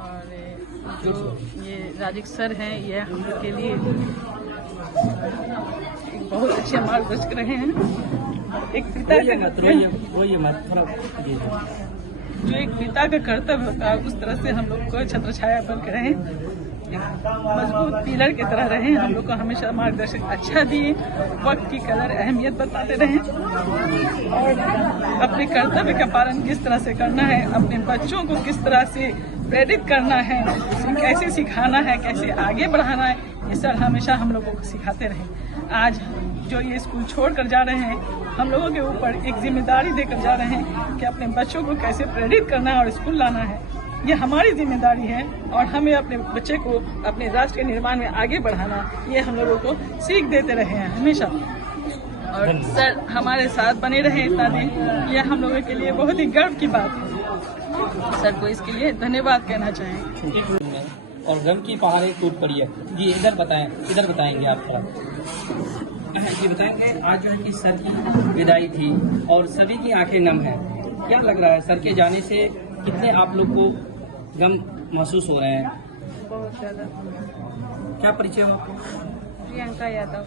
और जो ये राजिक सर हैं ये हम लोग के लिए बहुत अच्छे मार्गदर्शक रहे हैं। एक पिता जो एक पिता का कर्तव्य होता है उस तरह से हम लोग को छत्र छाया बन के रहे, मजबूत पिलर की तरह रहे। हम लोग को हमेशा मार्गदर्शक अच्छा दिए, वक्त की कदर अहमियत बताते रहे और अपने कर्तव्य का पालन किस तरह से करना है, अपने बच्चों को किस तरह से प्रेरित करना है, उसे कैसे सिखाना है, कैसे आगे बढ़ाना है, ये सर हमेशा हम लोगों को सिखाते रहे। आज जो ये स्कूल छोड़कर जा रहे हैं, हम लोगों के ऊपर एक जिम्मेदारी देकर जा रहे हैं कि अपने बच्चों को कैसे प्रेरित करना है और स्कूल लाना है। ये हमारी जिम्मेदारी है और हमें अपने बच्चे को अपने राष्ट्र के निर्माण में आगे बढ़ाना, ये हम लोगों को सीख देते रहे हैं हमेशा। और सर हमारे साथ बने रहे इतना दिन, ये हम लोगों के लिए बहुत ही गर्व की बात है। सर को इसके लिए धन्यवाद कहना चाहेंगे। और गम की पहाड़ें टूट पड़ी है जी। इधर बताएंगे आप थोड़ा जी। बताएंगे आज जो है कि सर की विदाई थी और सभी की आंखें नम है। क्या लग रहा है सर के जाने से कितने आप लोग को गम महसूस हो रहे हैं? बहुत ज्यादा। क्या परिचय हो आपको? प्रियंका यादव।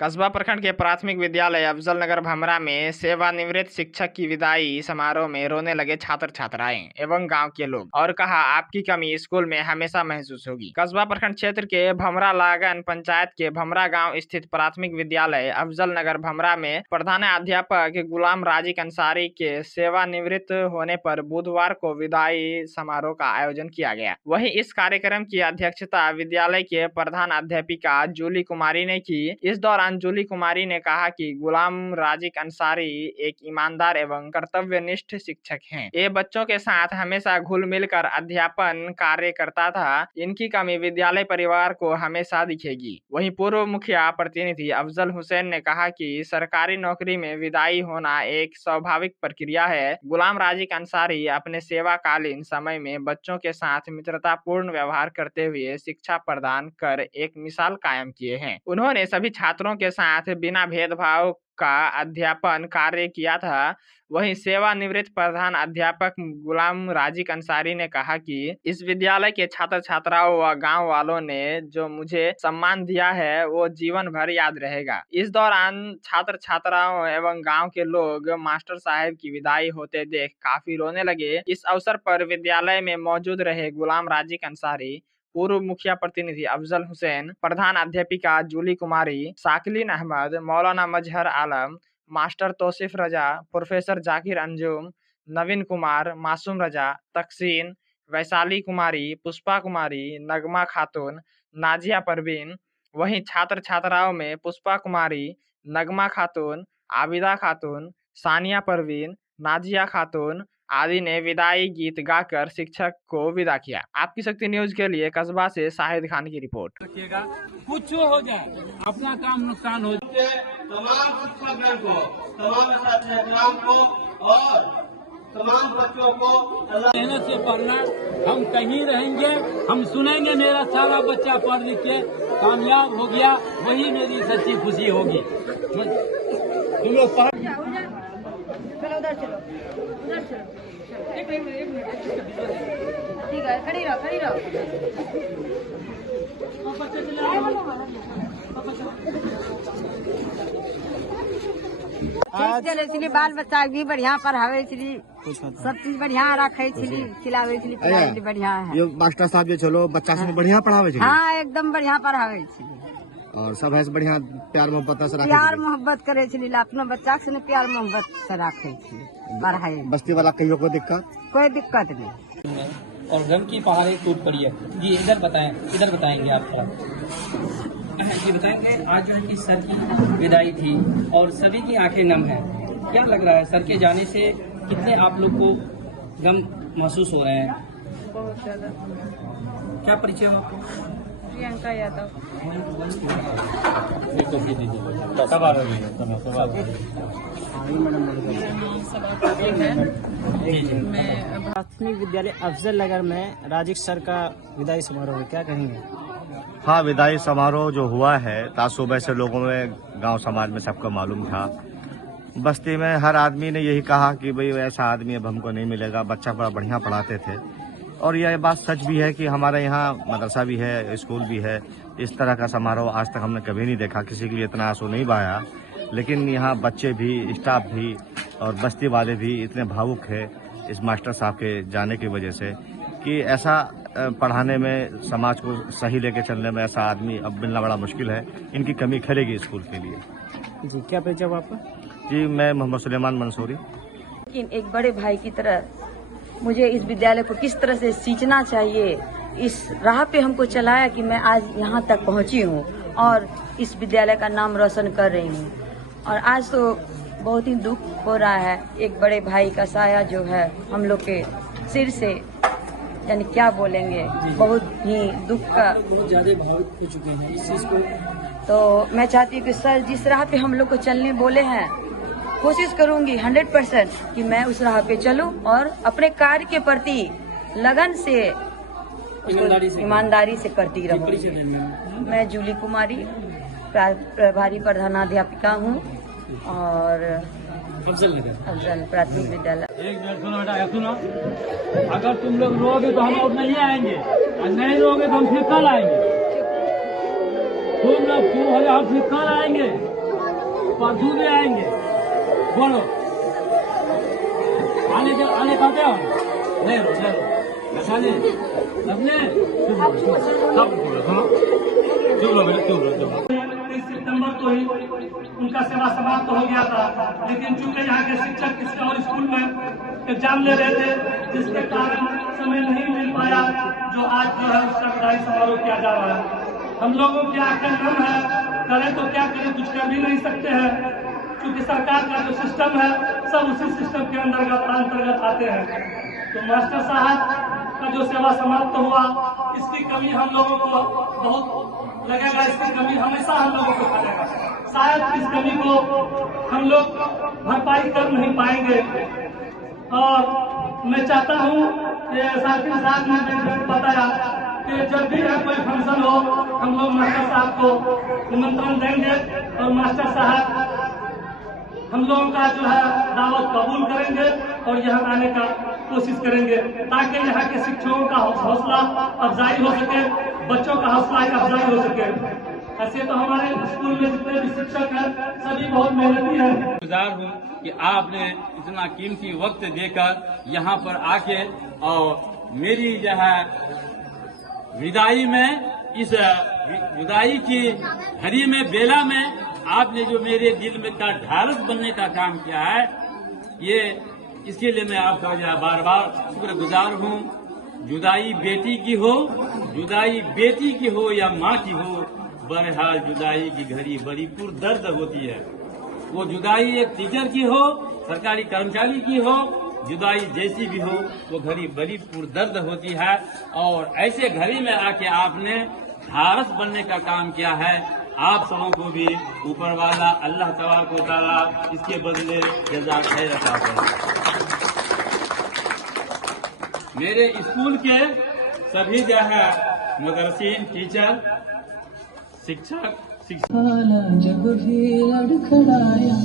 कस्बा प्रखंड के प्राथमिक विद्यालय अफजल नगर भमरा में सेवानिवृत्त शिक्षक की विदाई समारोह में रोने लगे छात्र छात्राएं एवं गांव के लोग और कहा आपकी कमी स्कूल में हमेशा महसूस होगी। कस्बा प्रखंड क्षेत्र के भमरा लागन पंचायत के भमरा गांव स्थित प्राथमिक विद्यालय अफजल नगर भमरा में प्रधानाध्यापक गुलाम राजिक अंसारी के सेवानिवृत्त होने पर बुधवार को विदाई समारोह का आयोजन किया गया। वहीं इस कार्यक्रम की अध्यक्षता विद्यालय के प्रधानाध्यापिका जूली कुमारी ने की। इस दौरान जूली कुमारी ने कहा कि गुलाम राजिक अंसारी एक ईमानदार एवं कर्तव्यनिष्ठ शिक्षक हैं। ये बच्चों के साथ हमेशा घुल मिलकर अध्यापन कार्य करता था। इनकी कमी विद्यालय परिवार को हमेशा दिखेगी। वहीं पूर्व मुखिया प्रतिनिधि अफजल हुसैन ने कहा कि सरकारी नौकरी में विदाई होना एक स्वाभाविक प्रक्रिया है। गुलाम राजिक अंसारी अपने सेवाकालीन समय में बच्चों के साथ मित्रतापूर्ण व्यवहार करते हुए शिक्षा प्रदान कर एक मिसाल कायम किए हैं। उन्होंने सभी छात्रों के साथ बिना भेदभाव का अध्यापन कार्य किया था। वहीं सेवानिवृत्त प्रधान अध्यापक गुलाम राजिक अंसारी ने कहा कि इस विद्यालय के छात्र छात्राओं व गांव वालों ने जो मुझे सम्मान दिया है वो जीवन भर याद रहेगा। इस दौरान छात्र छात्राओं एवं गांव के लोग मास्टर साहब की विदाई होते देख काफी रोने लगे। इस अवसर पर विद्यालय में मौजूद रहे गुलाम राजिक अंसारी, पूर्व मुखिया प्रतिनिधि अफजल हुसैन, प्रधान अध्यापिका जूली कुमारी, साकिलीन अहमद, मौलाना मजहर आलम, मास्टर तौसीफ रजा, प्रोफेसर जाकिर अंजुम, नवीन कुमार, मासूम रजा, तकसीन, वैशाली कुमारी, पुष्पा कुमारी, नगमा खातून, नाजिया परवीन। वहीं छात्र छात्राओं में पुष्पा कुमारी, नगमा खातून, आबिदा खातून, सानिया परवीन, नाजिया खातून आदि ने विदाई गीत गाकर शिक्षक को विदा किया। आपकी शक्ति न्यूज के लिए कस्बा से शाहिद खान की रिपोर्ट। रखिएगा, कुछ हो जाए अपना काम नुकसान हो जाए। तमाम शिक्षकगण को, तमाम छात्र को और तमाम बच्चों को मेहनत से पढ़ना, हम कहीं रहेंगे, हम सुनेंगे मेरा सारा बच्चा पढ़ लिख के कामयाब हो गया, वही मेरी सच्ची खुशी होगी। तुम लोग पढ़ उधर चलो एक मिनट ठीक है, खड़ी रहो चले इसलिए बाल बच्चा भी बढ़िया पढ़ावे, सब चीज बढ़िया रखे, खिलावे बढ़िया है। मास्टर साहब जो चलो बच्चा सब बढ़िया पढ़ावे, हाँ एकदम बढ़िया पढ़ावे और सब है बढ़िया प्यार मोहब्बत से प्यार मोहब्बत करे, अपना बच्चा से प्यार मोहब्बत से रखे पढ़ाई। बस्ती वाला कहियो कोई दिक्कत नहीं। और गम की पहाड़ें टूट पड़ी है जी। इधर बताएंगे आप थोड़ा जी। बताएंगे आज जो है कि सर की विदाई थी और सभी की आंखें नम है। क्या लग रहा है सर के जाने से कितने आप लोग को गम महसूस हो रहे हैं? बहुत ज्यादा। क्या परिचय हो आपको? प्रियंका यादव। प्राथमिक विद्यालय अफजल नगर में राजिक सर का विदाई समारोह है, क्या कहेंगे? हाँ, विदाई समारोह जो हुआ है तासुबह से लोगों में, गांव समाज में सबको मालूम था। बस्ती में हर आदमी ने यही कहा कि भाई ऐसा आदमी अब हमको नहीं मिलेगा। बच्चा बड़ा बढ़िया पढ़ाते थे और यह बात सच भी है कि हमारे यहाँ मदरसा भी है, स्कूल भी है। इस तरह का समारोह आज तक हमने कभी नहीं देखा, किसी के लिए इतना आंसू नहीं बहाया। लेकिन यहाँ बच्चे भी, स्टाफ भी और बस्ती वाले भी इतने भावुक है इस मास्टर साहब के जाने की वजह से कि ऐसा पढ़ाने में, समाज को सही लेके चलने में ऐसा आदमी अब मिलना बड़ा मुश्किल है। इनकी कमी खलेगी स्कूल के लिए। जी, क्या परिचय आपका? जी, मैं मोहम्मद सुलेमान मंसूरी। लेकिन एक बड़े भाई की तरह मुझे इस विद्यालय को किस तरह से सींचना चाहिए, इस राह पे हमको चलाया कि मैं आज यहाँ तक पहुँची हूँ और इस विद्यालय का नाम रोशन कर रही हूँ। और आज तो बहुत ही दुख हो रहा है, एक बड़े भाई का साया जो है हम लोग के सिर से, यानी क्या बोलेंगे, बहुत ही दुख का, बहुत ज्यादा भावुक हो चुके हैं इस चीज को। तो मैं चाहती हूँ कि सर जिस राह पे हम लोग को चलने बोले हैं, कोशिश करूंगी 100% कि मैं उस राह पे चलूं और अपने कार्य के प्रति लगन से, ईमानदारी से करती रहूं। मैं जूली कुमारी प्रभारी प्रधानाध्यापिका हूं और अफजल प्राथमिक विद्यालय। एक मिनट सुनो बेटा, सुनो। अगर तुम लोग रोगे तो हम लोग नहीं आएंगे, और नहीं रोगे तो हम फिर कल आएंगे। तुम लोग क्यों हो, हम फिर कल आएंगे, परसों भी आएंगे। बोलो, आने पाते हो? नहीं रो, नहीं रो। ऐसा नहीं, सबने चुप लो बेटा, चुप लो। 30 सितंबर को ही उनका सेवा समाप्त हो गया था, लेकिन चूंकि यहाँ के शिक्षक किसी और स्कूल में एग्जाम ले रहे थे, जिसके कारण समय नहीं मिल पाया, जो आज जो है उसका विदाई समारोह किया जा रहा है। हम लोगों की आखिर दम है, करें तो क्या करें, कुछ कर भी नहीं सकते हैं, क्योंकि सरकार का जो सिस्टम है सब उसी सिस्टम के अंतर्गत आते हैं। तो मास्टर साहब का जो सेवा समाप्त हुआ, इसकी कमी हम लोगों को बहुत लगेगा, इसकी कमी हमेशा हम लोगों को लगेगा। शायद इस कमी को हम लोग भरपाई कर नहीं पाएंगे। और मैं चाहता हूँ कि साथी साथ ने बताया कि जब भी कोई फंक्शन हो, हम लोग मास्टर साहब को निमंत्रण देंगे और मास्टर साहब हम लोगों का जो है दावत कबूल करेंगे और यहाँ आने का कोशिश करेंगे, ताकि यहाँ के शिक्षकों का हौसला अफजाई हो सके, बच्चों का हौसला अफजाई हो सके। ऐसे तो हमारे स्कूल में जितने भी शिक्षक हैं सभी बहुत मेहनती हैं। गुजार हूँ कि आपने इतना कीमती वक्त देकर यहाँ पर आके और मेरी जो है विदाई में, इस विदाई की घड़ी में, बेला में आपने जो मेरे दिल में ढारस बनने का काम किया है, ये इसके लिए मैं आपका बार बार शुक्रगुजार हूँ। जुदाई बेटी की हो, जुदाई बेटी की हो या माँ की हो, बहरहाल जुदाई की घड़ी बड़ी पुरदर्द होती है। वो जुदाई एक टीचर की हो, सरकारी कर्मचारी की हो, जुदाई जैसी भी हो, वो घड़ी बड़ी पुरदर्द होती है। और ऐसे घड़ी में आके आपने ढारस बनने का काम किया है। आप सबों को भी ऊपर वाला अल्लाह तबारक व तआला इसके बदले जज़ा खैर अता करे। मेरे स्कूल के सभी जो है मदरसीन, टीचर, शिक्षक, जब भी लड़खड़ाया,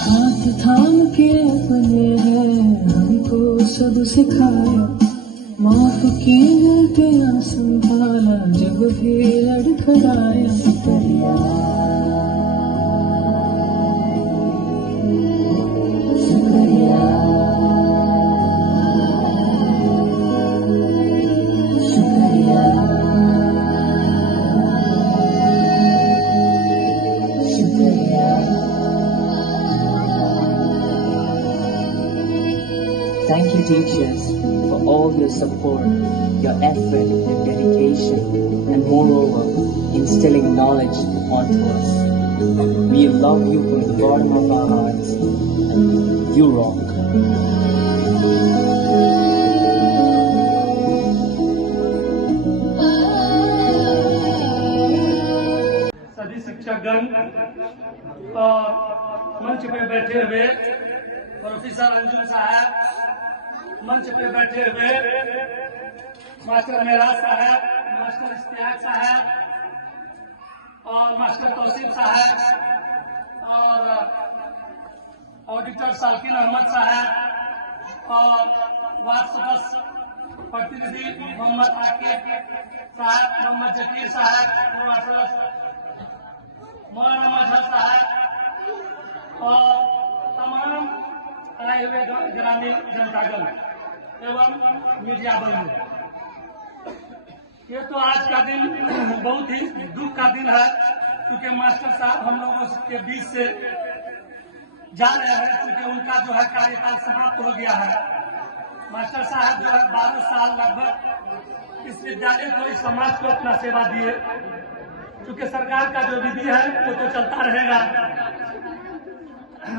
हाथ थाम के अपने हैं हमको सब सिखाया, माफ की गलतियां संभाला, जब भी लड़खड़ाया। शुक्रिया, शुक्रिया, शुक्रिया, शुक्रिया। Thank you, teachers, for all your support, your effort, your dedication, and moreover, instilling knowledge onto us. We love you from the bottom of our hearts, and you rock. सभी शिक्षकगण और मंच पे बैठे हुए प्रोफेसर अंजुम साहब, मंच पे बैठे हुए मास्टर मेराज साहब, मास्टर इश्तियाक साहब, और मास्टर तौसीफ साहब और ऑडिटर साकिन अहमद साहब और वार्ड सदस्य प्रतिनिधि मोहम्मद आकिब साहब, मोहम्मद जकीर साहब, मौलाना मजहर साहब और तमाम आए हुए ग्रामीण जनतागण एवं मीडिया बंधु। ये तो आज का दिन बहुत ही दुख का दिन है, क्योंकि मास्टर साहब हम लोगों के बीच से जा रहे हैं, क्योंकि उनका जो है कार्यकाल समाप्त हो गया है। मास्टर साहब जो है 12 साल लगभग इस विद्यालय को, इस समाज को अपना सेवा दिए। क्योंकि सरकार का जो विधि है वो तो चलता रहेगा,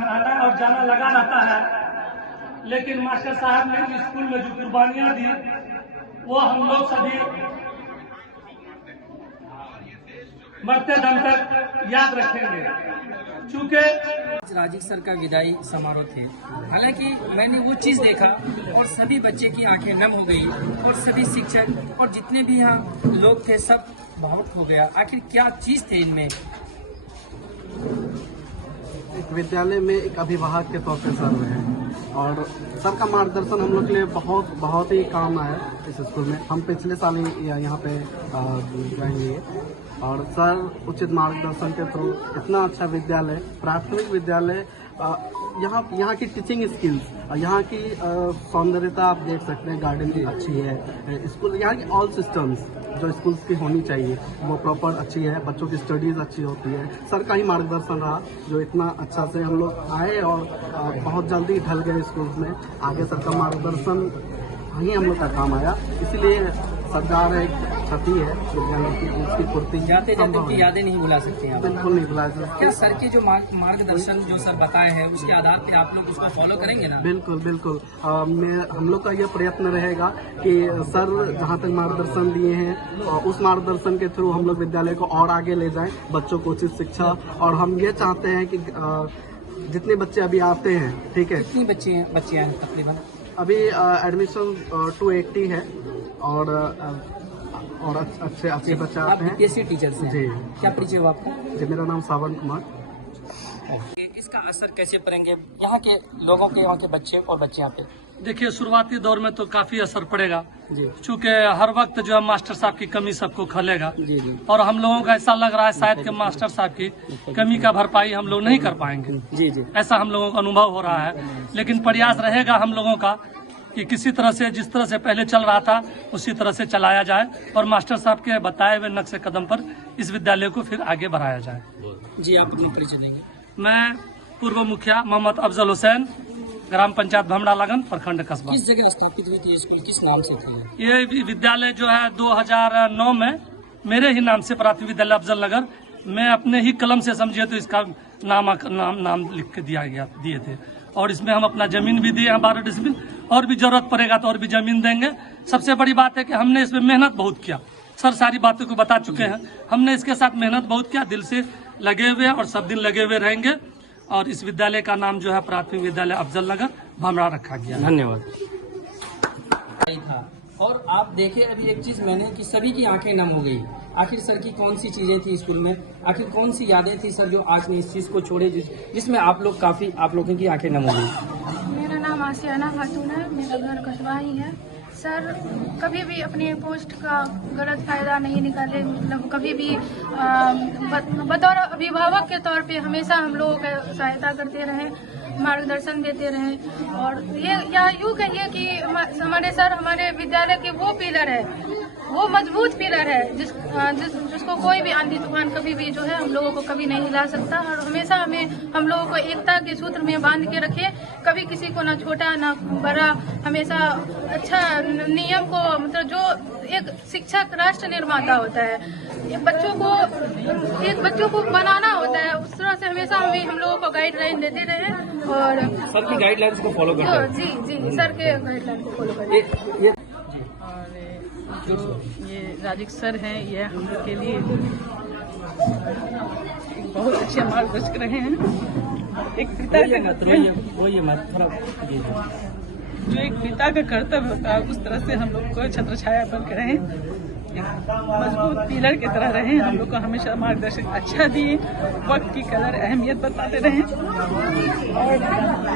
आना और जाना लगा रहता है, लेकिन मास्टर साहब ने इस स्कूल में जो कुर्बानियां दी वो हम लोग सभी मरते दम तक याद रखेंगे। चूँकि राजीव सर का विदाई समारोह थे, हालांकि मैंने वो चीज़ देखा और सभी बच्चे की आंखें नम हो गई और सभी शिक्षक और जितने भी यहाँ लोग थे सब भावुक हो गया। आखिर क्या चीज़ थे इनमें? एक विद्यालय में एक अभिभावक के तौर पर सर रहे और सर का मार्गदर्शन हम लोग के लिए बहुत ही काम आया इस स्कूल में। हम पिछले साल ही यहाँ पे ज्वाइन लिए और सर उचित मार्गदर्शन के थ्रू इतना अच्छा विद्यालय, प्राथमिक विद्यालय, यहाँ की टीचिंग स्किल्स, यहाँ की सौंदर्यता आप देख सकते हैं, गार्डनिंग अच्छी है, स्कूल यहाँ की ऑल सिस्टम्स जो स्कूल्स की होनी चाहिए वो प्रॉपर अच्छी है, बच्चों की स्टडीज अच्छी होती है। सर का ही मार्गदर्शन रहा जो इतना अच्छा से हम लोग आए और बहुत जल्दी ढल गए स्कूल्स में। आगे सर का मार्गदर्शन ही हम लोग का काम आया, इसलिए सरकार एक क्षति है विद्यालय की, उसकी पूर्ति जाते जाते उनकी यादें नहीं भुला सकते हैं। बिल्कुल नहीं भुला सकते। क्या सर के जो मार्गदर्शन जो सर बताए हैं उसके आधार पे आप लोग उसको फॉलो करेंगे ना? बिल्कुल बिल्कुल। हम लोग का ये प्रयत्न रहेगा कि सर जहाँ तक मार्गदर्शन दिए हैं उस मार्गदर्शन के थ्रू हम लोग विद्यालय को और आगे ले जाएं, बच्चों को उचित शिक्षा। और हम ये चाहते हैं कि जितने बच्चे अभी आते हैं, ठीक है, कितनी बच्चे हैं तकरीबन? अभी एडमिशन 280 है और अच्छे बच्चे आते हैं। कैसे टीचर से जी, क्या परिचय हुआ आपका? जी, मेरा नाम सावन कुमार। इसका असर कैसे पड़ेंगे यहाँ के लोगों के, यहाँ के बच्चे और बच्चे यहाँ पे? देखिए, शुरुआती दौर में तो काफी असर पड़ेगा, जी, चूँकि हर वक्त जो है मास्टर साहब की कमी सबको खलेगा। जी जी। और हम लोगों का ऐसा लग रहा है शायद कि मास्टर साहब की कमी का भरपाई हम लोग नहीं कर पाएंगे। जी जी। ऐसा हम लोगों का अनुभव हो रहा है, लेकिन प्रयास रहेगा हम लोगों का कि किसी तरह से, जिस तरह से पहले चल रहा था उसी तरह से चलाया जाए और मास्टर साहब के बताए हुए नक्शे कदम पर इस विद्यालय को फिर आगे बढ़ाया जाए। जी, आप अपना परिचय देंगे? मैं पूर्व मुखिया मोहम्मद अफजल हुसैन, ग्राम पंचायत भमरा लगन, प्रखंड कस्बा। किस जगह स्थापित हुई थी स्कूल, किस नाम से थी? ये विद्यालय जो है 2009 में मेरे ही नाम से प्राथमिक विद्यालय अफजल नगर, मैं अपने ही कलम से समझिए तो इसका नाम लिख के दिए थे। और इसमें हम अपना जमीन भी दिए हैं 12 डिसमिल, और भी जरूरत पड़ेगा तो और भी जमीन देंगे। सबसे बड़ी बात है कि हमने इसमें मेहनत बहुत किया, सर सारी बातों को बता चुके हैं। हमने इसके साथ मेहनत बहुत किया, दिल से लगे हुए और सब दिन लगे हुए रहेंगे। और इस विद्यालय का नाम जो है प्राथमिक विद्यालय अफजल नगर भमरा रखा गया। धन्यवाद। और आप देखें अभी एक चीज मैंने कि सभी की आंखें नम हो गई। आखिर सर की कौन सी चीजें थी स्कूल में, आखिर कौन सी यादें थी सर जो आज ने इस चीज को छोड़े, जिसमें आप लोगों की आंखें नम हो गई? मेरा नाम आसियाना खातून है, मेरा घर कस्बा ही है। सर कभी भी अपने पोस्ट का गलत फायदा नहीं निकाले, मतलब कभी भी बतौर अभिभावक के तौर पे हमेशा हम लोगों को सहायता करते रहे, मार्गदर्शन देते रहे। और ये या यूँ कहिए कि हमारे सर हमारे विद्यालय के वो पिलर है, वो मजबूत पिलर है जिसको कोई भी आंधी तूफान कभी भी जो है हम लोगों को कभी नहीं हिला सकता। और हमेशा हम लोगों को एकता के सूत्र में बांध के रखे, कभी किसी को ना छोटा ना बड़ा, हमेशा अच्छा नियम को, मतलब जो एक शिक्षक राष्ट्र निर्माता होता है, एक बच्चों को बनाना होता है, उस तरह से हमेशा हम लोगों को गाइडलाइन देते रहे। और सर की गाइडलाइंस को फॉलो करते हैं। जी, सर के गाइडलाइन को फॉलो करते हैं। ये राजीव सर हैं, ये हम लोग के लिए बहुत अच्छे मार्गदर्शक रहे हैं। एक पिता जो एक पिता का कर्तव्य होता है, उस तरह से हम लोग को छत्र छाया बन के रहे। मजबूत पिलर की तरह रहे। हम लोग को हमेशा मार्गदर्शन अच्छा दिए, वक्त की कदर अहमियत बताते रहे और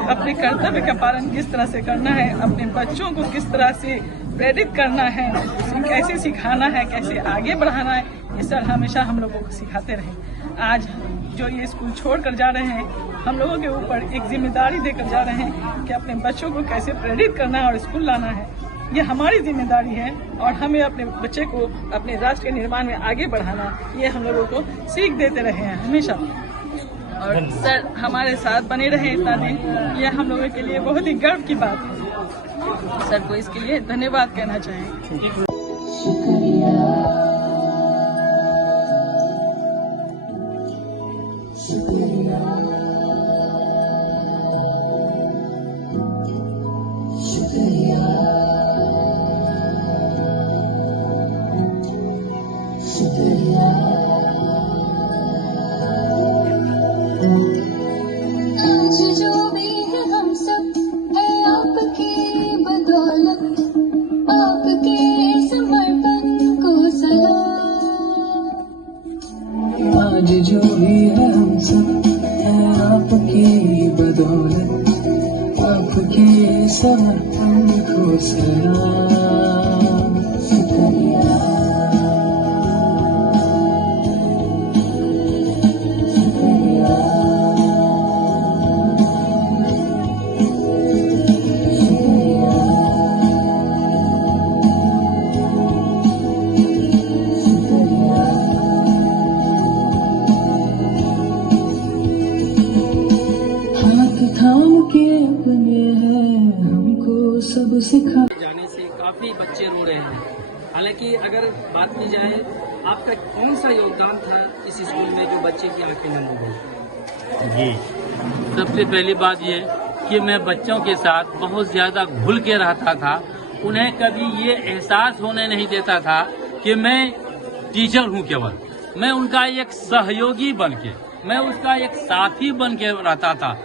अपने कर्तव्य का पालन किस तरह से करना है, अपने बच्चों को किस तरह से प्रेरित करना है, कैसे सिखाना है, कैसे आगे बढ़ाना है, ये सर हमेशा हम लोगों को सिखाते रहे। आज जो ये स्कूल छोड़कर जा रहे हैं, हम लोगों के ऊपर एक जिम्मेदारी देकर जा रहे हैं कि अपने बच्चों को कैसे प्रेरित करना है और स्कूल लाना है। ये हमारी जिम्मेदारी है और हमें अपने बच्चे को अपने राष्ट्र के निर्माण में आगे बढ़ाना, ये हम लोगों को सीख देते रहे हैं हमेशा। और सर हमारे साथ बने रहे इतना दिन, ये हम लोगों के लिए बहुत ही गर्व की बात है। सर को इसके लिए धन्यवाद कहना चाहेंगे। आज जो भी है हम सब है आपकी बदौलत, आपके समर्पण को सलाम। आज जो भी है हम सब है आपकी बदौलत, आपके समर्पण को सलाम। शुक्रिया। सिखा जाने से काफी बच्चे रो रहे हैं। हालांकि अगर बात की जाए, आपका कौन सा योगदान था इस स्कूल में जो बच्चे की आंखें नम हो गई? जी, सबसे पहली बात ये कि मैं बच्चों के साथ बहुत ज्यादा घुल के रहता था। उन्हें कभी ये एहसास होने नहीं देता था कि मैं टीचर हूँ। केवल मैं उनका एक सहयोगी बन के, मैं उसका एक साथी बन के रहता था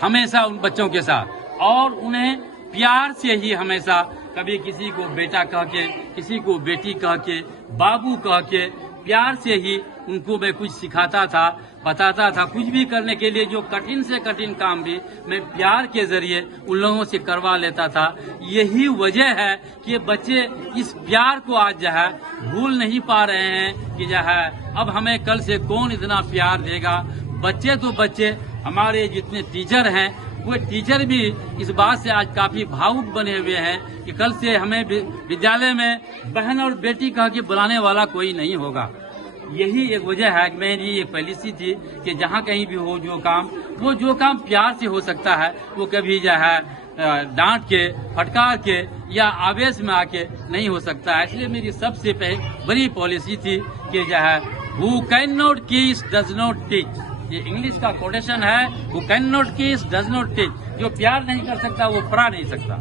हमेशा उन बच्चों के साथ, और उन्हें प्यार से ही हमेशा, कभी किसी को बेटा कह के, किसी को बेटी कह के, बाबू कह के, प्यार से ही उनको मैं कुछ सिखाता था, बताता था। कुछ भी करने के लिए जो कठिन से कठिन काम भी मैं प्यार के जरिए उन लोगों से करवा लेता था। यही वजह है कि बच्चे इस प्यार को आज जो है भूल नहीं पा रहे हैं कि जो है अब हमें कल से कौन इतना प्यार देगा। बच्चे तो बच्चे, हमारे जितने टीचर हैं वो टीचर भी इस बात से आज काफी भावुक बने हुए हैं कि कल से हमें विद्यालय में बहन और बेटी कह के बुलाने वाला कोई नहीं होगा। यही एक वजह है कि मेरी ये पॉलिसी थी कि जहाँ कहीं भी हो जो काम प्यार से हो सकता है वो कभी जो है डांट के, फटकार के या आवेश में आके नहीं हो सकता है। इसलिए मेरी सबसे बड़ी पॉलिसी थी कि जो है हु कैन नॉट किस डज नॉट टीच। ये इंग्लिश का कोटेशन है, हु कैन नॉट किस डज नॉट टीच। जो प्यार नहीं कर सकता वो पढ़ा नहीं सकता।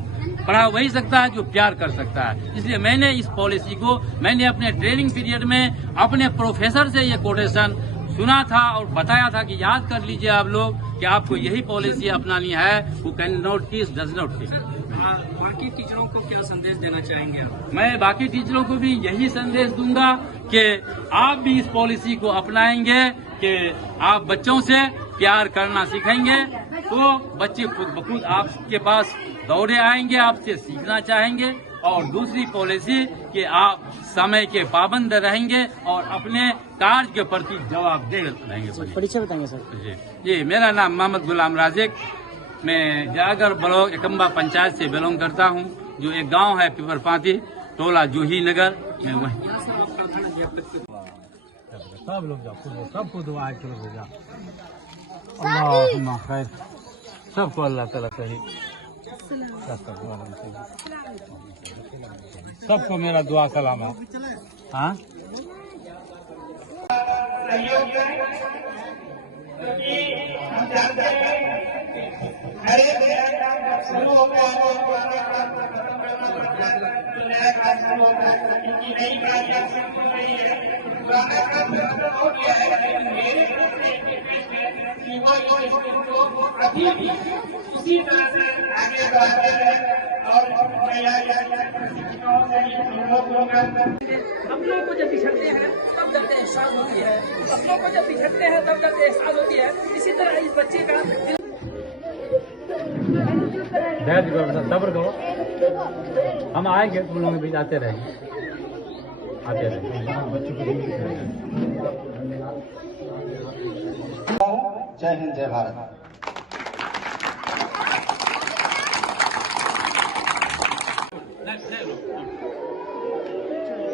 पढ़ा वही सकता है जो प्यार कर सकता है। इसलिए मैंने इस पॉलिसी को, मैंने अपने ट्रेनिंग पीरियड में अपने प्रोफेसर से ये कोटेशन सुना था और बताया था कि याद कर लीजिए आप लोग कि आपको यही पॉलिसी अपनानी है, हु कैन नॉट किस डज नॉट टीच। बाकी टीचरों को क्या संदेश देना चाहेंगे आप? मैं बाकी टीचरों को भी यही संदेश दूंगा कि आप भी इस पॉलिसी को अपनाएंगे कि आप बच्चों से प्यार करना सीखेंगे तो बच्चे खुद ब खुद आपके पास दौड़े आएंगे, आपसे सीखना चाहेंगे। और दूसरी पॉलिसी कि आप समय के पाबंद रहेंगे और अपने कार्य के प्रति जवाबदेह रहेंगे। परिचय बताएंगे सर? जी, मेरा नाम मोहम्मद गुलाम राजिक, मैं जागर ब्लॉक एकम्बा पंचायत से बिलोंग करता हूँ, जो एक गांव है पिपरपाती, टोला जूही नगर में। वही सब लोग जाओ, सबको दुआ हो जा, अल्लाह खैर, सबको अल्लाह ताला कहे, सबको मेरा दुआ सलाम है। हाँ, शुरू हो गया है कि वो लोग अभी भी उसी तरह से आगे बढ़ते हैं और हम लोग को जब बिछड़ते हैं तब दर्द एहसास होती है, हम लोग को जब बिछड़ते हैं तब दर्द एहसास होती है। इसी तरह इस बच्चे का सब्र करो, हम आएंगे, तुम लोग भी आते रहेंगे, आते रहेंगे। जय हिंद, जय भारत।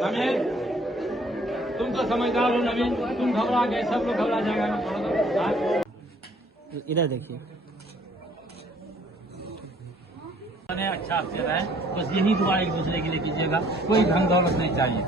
नवीन, तुम तो समझदार हो नवीन, तुम घबरा गए, सब लोग घबरा जाएगा। इधर देखिए, अच्छा अफसर है, बस यही दुआ एक दूसरे के लिए कीजिएगा, कोई धन दौलत नहीं चाहिए।